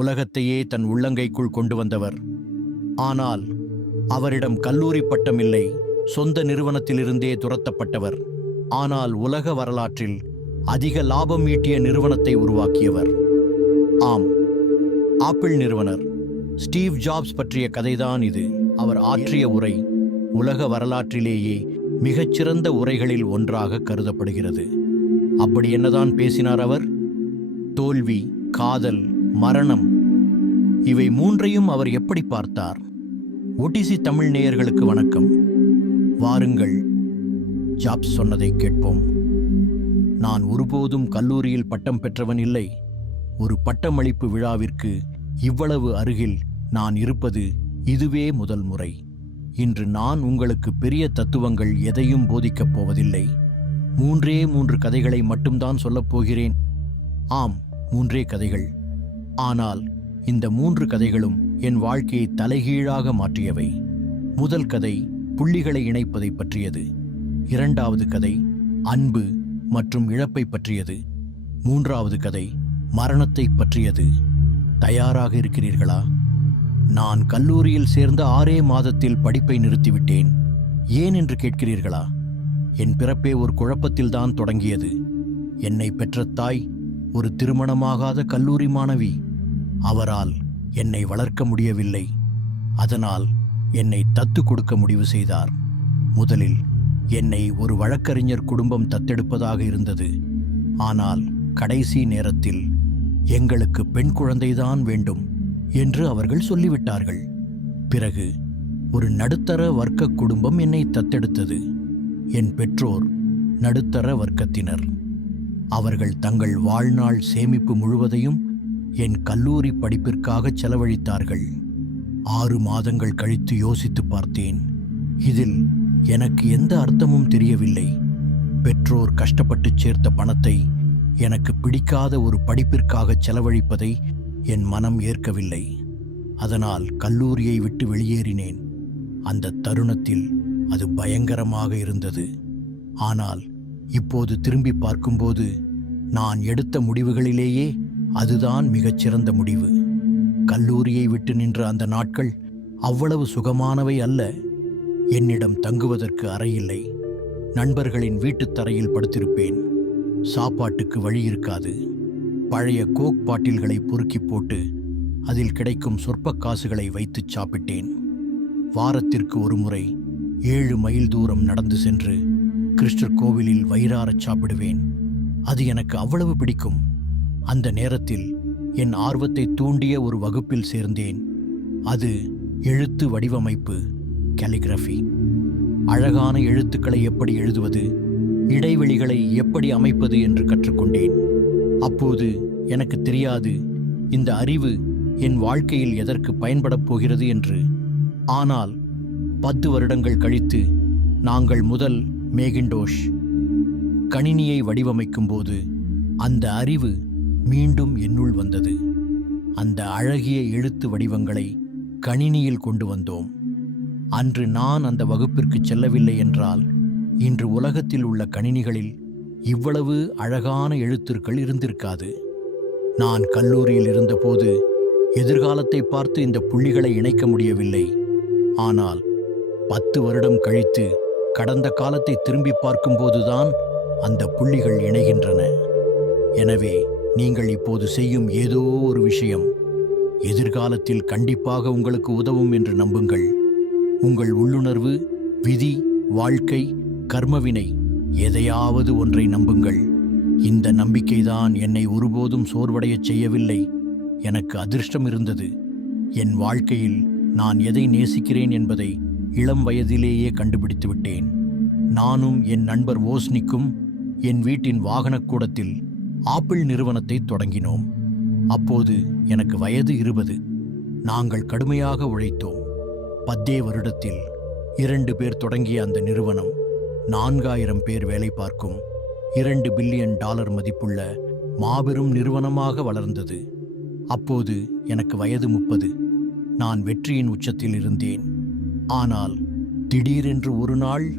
உலகத்தையே தன் உள்ளங்கைக்குள் கொண்டு வந்தவர் ஆனால் அவரிடம் கல்லூரி பட்டம் இல்லை சொந்த நிறுவனத்திலிருந்தே துரத்தப்பட்டவர். ஆனால் உலக வரலாற்றில் அதிக லாபம் ஈட்டிய நிறுவனத்தை உருவாக்கியவர். ஆம் ஆப்பிள் நிறுவனர். ஸ்டீவ் ஜாப்ஸ் பற்றிய கதைதான் இது. அவர் ஆற்றிய உரை உலக வரலாற்றிலேயே மிகச்சிறந்த உரைகளில் ஒன்றாக கருதப்படுகிறது. அப்படி என்னதான் பேசினார் அவர்? தோல்வி காதல் மரணம். இவை மூன்றையும் அவர் எப்படி பார்த்தார்? ஒடிசி தமிழ் நேயர்களுக்கு வணக்கம். வாருங்கள் ஜாப்ஸ் சொன்னதை கேட்போம். நான் ஒருபோதும் கல்லூரியில் பட்டம் பெற்றவன் இல்லை. ஒரு பட்டமளிப்பு விழாவிற்கு இவ்வளவு அருகில் நான் இருப்பது இதுவே முதல் முறை. இன்று நான் உங்களுக்கு பெரிய தத்துவங்கள் எதையும் போதிக்கப் போவதில்லை. மூன்றே மூன்று கதைகளை மட்டும்தான் சொல்லப் போகிறேன். ஆம் மூன்றே கதைகள். ஆனால் இந்த மூன்று கதைகளும் என் வாழ்க்கையை தலைகீழாக மாற்றியவை. முதல் கதை புள்ளிகளை இணைப்பதை பற்றியது. இரண்டாவது கதை அன்பு மற்றும் இழப்பை பற்றியது. மூன்றாவது கதை மரணத்தை பற்றியது. தயாராக இருக்கிறீர்களா? நான் கல்லூரியில் சேர்ந்த ஆறே மாதத்தில் படிப்பை நிறுத்திவிட்டேன். ஏன் என்று கேட்கிறீர்களா? என் பிறப்பே ஒரு குழப்பத்தில்தான் தொடங்கியது. என்னை பெற்ற தாய் ஒரு திருமணமாகாத கல்லூரி மாணவி. அவரால் என்னை வளர்க்க முடியவில்லை. அதனால் என்னை தத்து கொடுக்க முடிவு செய்தார். முதலில் என்னை ஒரு வழக்கறிஞர் குடும்பம் தத்தெடுப்பதாக இருந்தது. ஆனால் கடைசி நேரத்தில் எங்களுக்கு பெண் குழந்தைதான் வேண்டும் என்று அவர்கள் சொல்லிவிட்டார்கள். பிறகு ஒரு நடுத்தர வர்க்க குடும்பம் என்னை தத்தெடுத்தது. என் பெற்றோர் நடுத்தர வர்க்கத்தினர். அவர்கள் தங்கள் வாழ்நாள் சேமிப்பு முழுவதையும் என் கல்லூரி படிப்பிற்காக செலவழித்தார்கள். ஆறு மாதங்கள் கழித்து யோசித்து பார்த்தேன். இதில் எனக்கு எந்த அர்த்தமும் தெரியவில்லை. பெற்றோர் கஷ்டப்பட்டு சேர்த்த பணத்தை எனக்கு பிடிக்காத ஒரு படிப்பிற்காக செலவழிப்பதை என் மனம் ஏற்கவில்லை. அதனால் கல்லூரியை விட்டு வெளியேறினேன். அந்த தருணத்தில் அது பயங்கரமாக இருந்தது. ஆனால் இப்போது திரும்பி பார்க்கும்போது நான் எடுத்த முடிவுகளிலேயே அதுதான் மிகச்சிறந்த முடிவு. கல்லூரியை விட்டு நின்ற அந்த நாட்கள் அவ்வளவு சுகமானவை அல்ல. என்னிடம் தங்குவதற்கு அறையில்லை நண்பர்களின் வீட்டுத் தரையில் படுத்திருப்பேன். சாப்பாட்டுக்கு வழி இருக்காது. பழைய கோக் பாட்டில்களை பொறுக்கி போட்டு அதில் கிடைக்கும் சொற்ப காசுகளை வைத்துச் சாப்பிட்டேன். வாரத்திற்கு ஒரு முறை ஏழு மைல் தூரம் நடந்து சென்று கிறிஸ்டர் கோவிலில் வயிறாரச் சாப்பிடுவேன். அது எனக்கு அவ்வளவு பிடிக்கும். அந்த நேரத்தில் என் ஆர்வத்தை தூண்டிய ஒரு வகுப்பில் சேர்ந்தேன். அது எழுத்து வடிவமைப்பு கேலிகிராஃபி அழகான எழுத்துக்களை எப்படி எழுதுவது இடைவெளிகளை எப்படி அமைப்பது என்று கற்றுக்கொண்டேன். அப்போது எனக்கு தெரியாது இந்த அறிவு என் வாழ்க்கையில் எதற்கு பயன்படப் போகிறது என்று. ஆனால் பத்து வருடங்கள் கழித்து நாங்கள் முதல் மேகிண்டோஷ் கணினியை வடிவமைக்கும்போது அந்த அறிவு மீண்டும் என்னுள் வந்தது. அந்த அழகிய எழுத்து வடிவங்களை கணினியில் கொண்டு வந்தோம். அன்று நான் அந்த வகுப்பிற்கு செல்லவில்லை என்றால் இன்று உலகத்தில் உள்ள கணினிகளில் இவ்வளவு அழகான எழுத்துக்கள் இருந்திருக்காது. நான் கல்லூரியில் இருந்தபோது எதிர்காலத்தை பார்த்து இந்த புள்ளிகளை இணைக்க முடியவில்லை. ஆனால் பத்து வருடம் கழித்து கடந்த காலத்தை திரும்பி பார்க்கும்போதுதான் அந்த புள்ளிகள் இணைகின்றன. எனவே நீங்கள் இப்போது செய்யும் ஏதோ ஒரு விஷயம். எதிர்காலத்தில் கண்டிப்பாக உங்களுக்கு உதவும் என்று நம்புங்கள். உங்கள் உள்ளுணர்வு விதி வாழ்க்கை கர்மவினை எதையாவது ஒன்றை நம்புங்கள். இந்த நம்பிக்கைதான் என்னை ஒருபோதும் சோர்வடையச் செய்யவில்லை. எனக்கு அதிர்ஷ்டம் இருந்தது. என் வாழ்க்கையில் நான் எதை நேசிக்கிறேன் என்பதை இளம் வயதிலேயே கண்டுபிடித்து விட்டேன் நானும் என் நண்பர் ஓஸ்னிக்கும் என் வீட்டின் வாகனக்கூடத்தில் ஆப்பிள் நிறுவனத்தை தொடங்கினோம். அப்போது எனக்கு வயது இருபது. நாங்கள் கடுமையாக உழைத்தோம். பத்தே வருடத்தில் இரண்டு பேர் தொடங்கிய அந்த நிறுவனம் நான்காயிரம் பேர் வேலை பார்க்கும் இரண்டு பில்லியன் டாலர் மதிப்புள்ள மாபெரும் நிறுவனமாக வளர்ந்தது. அப்போது எனக்கு வயது முப்பது. நான் வெற்றியின் உச்சத்தில் இருந்தேன். ஆனால் திடீரென்று ஒரு நாள்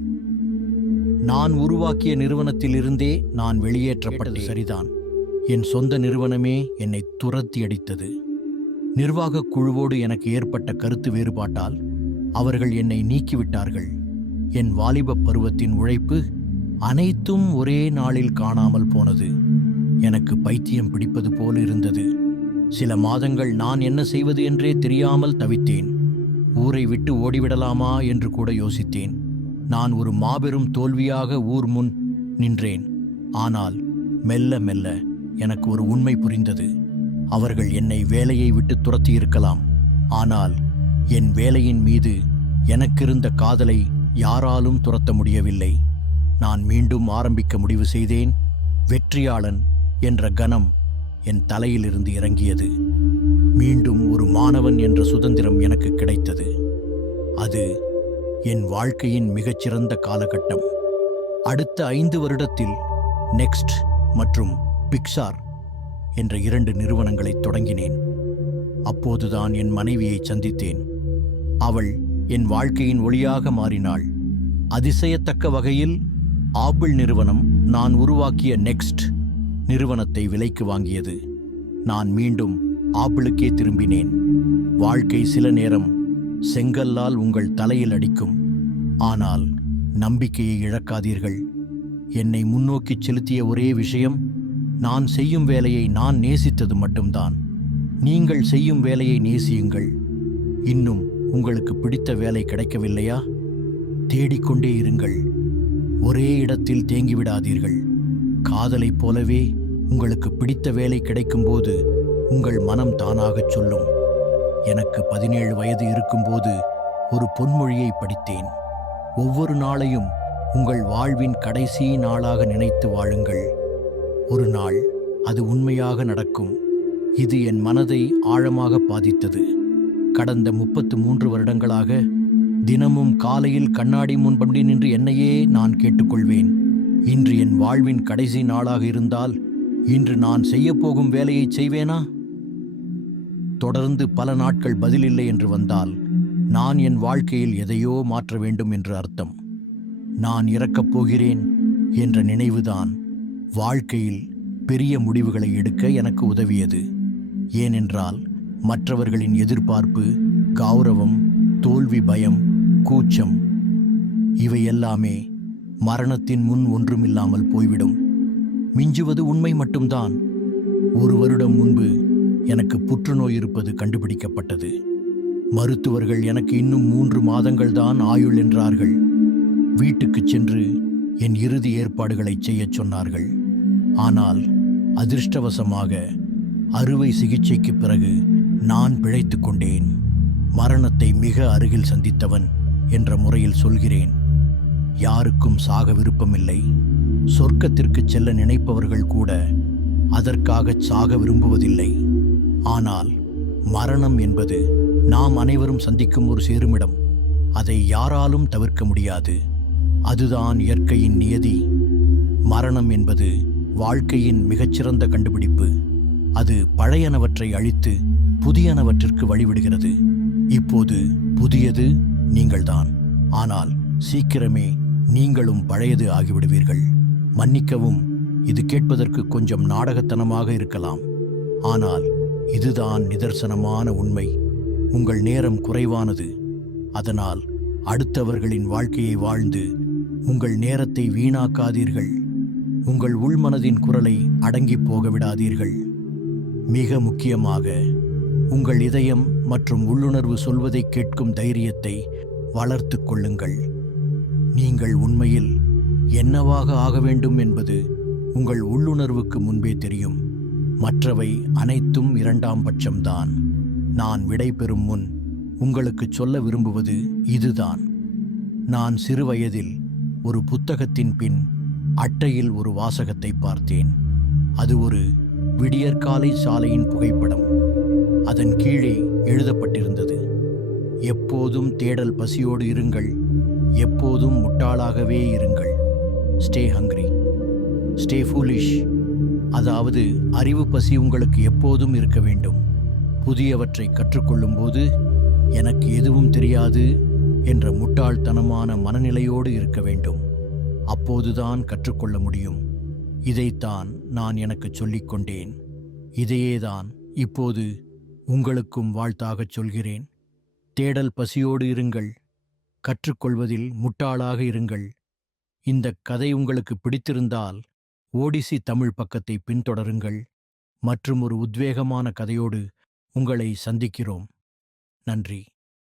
நான் உருவாக்கிய நிறுவனத்திலிருந்தே நான் வெளியேற்றப்பட்டது சரிதான். என் சொந்த நிறுவனமே என்னை துரத்தி அடித்தது நிர்வாகக் குழுவோடு எனக்கு ஏற்பட்ட கருத்து வேறுபாட்டால் அவர்கள் என்னை நீக்கிவிட்டார்கள். என் வாலிபப் பருவத்தின் உழைப்பு அனைத்தும் ஒரே நாளில் காணாமல் போனது. எனக்கு பைத்தியம் பிடிப்பது போல் இருந்தது. சில மாதங்கள் நான் என்ன செய்வது என்றே தெரியாமல் தவித்தேன். ஊரை விட்டு ஓடிவிடலாமா என்று கூட யோசித்தேன். நான் ஒரு மாபெரும் தோல்வியாக ஊர் முன் நின்றேன். ஆனால் மெல்ல மெல்ல எனக்கு ஒரு உண்மை புரிந்தது. அவர்கள் என்னை வேலையை விட்டு துரத்தி இருக்கலாம் ஆனால் என் வேலையின் மீது எனக்கிருந்த காதலை யாராலும் துரத்த முடியவில்லை. நான் மீண்டும் ஆரம்பிக்க முடிவு செய்தேன். வெற்றியாளன் என்ற கணம் என் தலையிலிருந்து இறங்கியது. மீண்டும் ஒரு மாணவன் என்ற சுதந்திரம் எனக்கு கிடைத்தது. அது என் வாழ்க்கையின் மிகச்சிறந்த காலகட்டம். அடுத்த ஐந்து வருடத்தில் நெக்ஸ்ட் மற்றும் பிக்சார் என்ற இரண்டு நிறுவனங்களை தொடங்கினேன். அப்போதுதான் என் மனைவியை சந்தித்தேன். அவள் என் வாழ்க்கையின் ஒளியாக மாறினாள். அதிசயத்தக்க வகையில் ஆப்பிள் நிறுவனம் நான் உருவாக்கிய நெக்ஸ்ட் நிறுவனத்தை விலைக்கு வாங்கியது. நான் மீண்டும் ஆப்பிளுக்கே திரும்பினேன். வாழ்க்கை சில நேரம் செங்கல்லால் உங்கள் தலையில் அடிக்கும். ஆனால் நம்பிக்கையை இழக்காதீர்கள். என்னை முன்னோக்கிச் செலுத்திய ஒரே விஷயம் நான் செய்யும் வேலையை நான் நேசித்தது மட்டும்தான். நீங்கள் செய்யும் வேலையை நேசியுங்கள். இன்னும் உங்களுக்கு பிடித்த வேலை கிடைக்கவில்லையா? தேடிக்கொண்டே இருங்கள். ஒரே இடத்தில் தேங்கிவிடாதீர்கள். காதலைப் போலவே உங்களுக்கு பிடித்த வேலை கிடைக்கும்போது உங்கள் மனம் தானாகச் சொல்லும். எனக்கு பதினேழு வயது இருக்கும்போது ஒரு பொன்மொழியை படித்தேன். ஒவ்வொரு நாளையும் உங்கள் வாழ்வின் கடைசி நாளாக நினைத்து வாழுங்கள். ஒரு நாள் அது உண்மையாக நடக்கும். இது என் மனதை ஆழமாக பாதித்தது. கடந்த முப்பத்து மூன்று வருடங்களாக தினமும் காலையில் கண்ணாடி முன்படி நின்று என்னையே நான் கேட்டுக்கொள்வேன். இன்று என் வாழ்வின் கடைசி நாளாக இருந்தால் இன்று நான் செய்யப்போகும் வேலையை செய்வேனா? தொடர்ந்து பல நாட்கள் பதிலில்லை என்று வந்தால் நான் என் வாழ்க்கையில் எதையோ மாற்ற வேண்டும் என்று அர்த்தம். நான் இறக்கப் போகிறேன் என்ற நினைவுதான் வாழ்க்கையில் பெரிய முடிவுகளை எடுக்க எனக்கு உதவியது. ஏனென்றால் மற்றவர்களின் எதிர்பார்ப்பு கௌரவம் தோல்வி பயம் கூச்சம் இவை எல்லாமே மரணத்தின் முன் ஒன்றுமில்லாமல் போய்விடும். மிஞ்சுவது உண்மை மட்டும்தான். ஒரு வருடம் முன்பு எனக்கு புற்றுநோய் இருப்பது கண்டுபிடிக்கப்பட்டது. மருத்துவர்கள் எனக்கு இன்னும் மூன்று மாதங்கள் தான் ஆயுள் என்றார்கள். வீட்டுக்குச் சென்று என் இறுதி ஏற்பாடுகளை செய்யச் சொன்னார்கள். ஆனால் அதிர்ஷ்டவசமாக அறுவை சிகிச்சைக்குப் பிறகு நான் பிழைத்துக் கொண்டேன். மரணத்தை மிக அருகில் சந்தித்தவன் என்ற முறையில் சொல்கிறேன். யாருக்கும் சாக விருப்பமில்லை. சொர்க்கத்திற்குச் செல்ல நினைப்பவர்கள் கூட அதற்காகச் சாக விரும்புவதில்லை. ஆனால் மரணம் என்பது நாம் அனைவரும் சந்திக்கும் ஒரு சேருமிடம். அதை யாராலும் தவிர்க்க முடியாது. அதுதான் இயற்கையின் நியதி. மரணம் என்பது வாழ்க்கையின் மிகச்சிறந்த கண்டுபிடிப்பு. அது பழையனவற்றை அழித்து புதியனவற்றிற்கு வழிவிடுகிறது. இப்போது புதியது நீங்கள்தான். ஆனால் சீக்கிரமே நீங்களும் பழையது ஆகிவிடுவீர்கள். மன்னிக்கவும் இது கேட்பதற்கு கொஞ்சம் நாடகத்தனமாக இருக்கலாம். ஆனால் இதுதான் நிதர்சனமான உண்மை. உங்கள் நேரம் குறைவானது. அதனால் அடுத்தவர்களின் வாழ்க்கையை வாழ்ந்து உங்கள் நேரத்தை வீணாக்காதீர்கள். உங்கள் உள்மனதின் குரலை அடங்கிப் போக விடாதீர்கள் மிக முக்கியமாக உங்கள் இதயம் மற்றும் உள்ளுணர்வு சொல்வதை கேட்கும் தைரியத்தை வளர்த்து கொள்ளுங்கள். நீங்கள் உண்மையில் என்னவாக ஆக வேண்டும் என்பது உங்கள் உள்ளுணர்வுக்கு முன்பே தெரியும். மற்றவை அனைத்தும் இரண்டாம் பட்சம்தான். நான் விடைபெறும் முன் உங்களுக்கு சொல்ல விரும்புவது இதுதான். நான் சிறுவயதில் ஒரு புத்தகத்தின் பின் அட்டையில் ஒரு வாசகத்தை பார்த்தேன். அது ஒரு விடியற்காலை சாலையின் புகைப்படம். அதன் கீழே எழுதப்பட்டிருந்தது எப்போதும் தேடல் பசியோடு இருங்கள் எப்போதும் முட்டாளாகவே இருங்கள் ஸ்டே ஹங்க்ரி ஸ்டே ஃபூலிஷ் அதாவது அறிவு பசி உங்களுக்கு எப்போதும் இருக்க வேண்டும். புதியவற்றை கற்றுக்கொள்ளும்போது எனக்கு எதுவும் தெரியாது என்ற முட்டாள்தனமான மனநிலையோடு இருக்க வேண்டும். அப்போதுதான் கற்றுக்கொள்ள முடியும். இதைத்தான் நான் எனக்கு சொல்லிக்கொண்டேன் இதையேதான் இப்போது உங்களுக்கும் வாழ்த்தாகச் சொல்கிறேன். தேடல் பசியோடு இருங்கள். கற்றுக்கொள்வதில் முட்டாளாக இருங்கள். இந்தக் கதை உங்களுக்கு பிடித்திருந்தால் ஓடிசி தமிழ் பக்கத்தை பின்தொடருங்கள். மற்றும் ஒரு உத்வேகமான கதையோடு உங்களை சந்திக்கிறோம். நன்றி.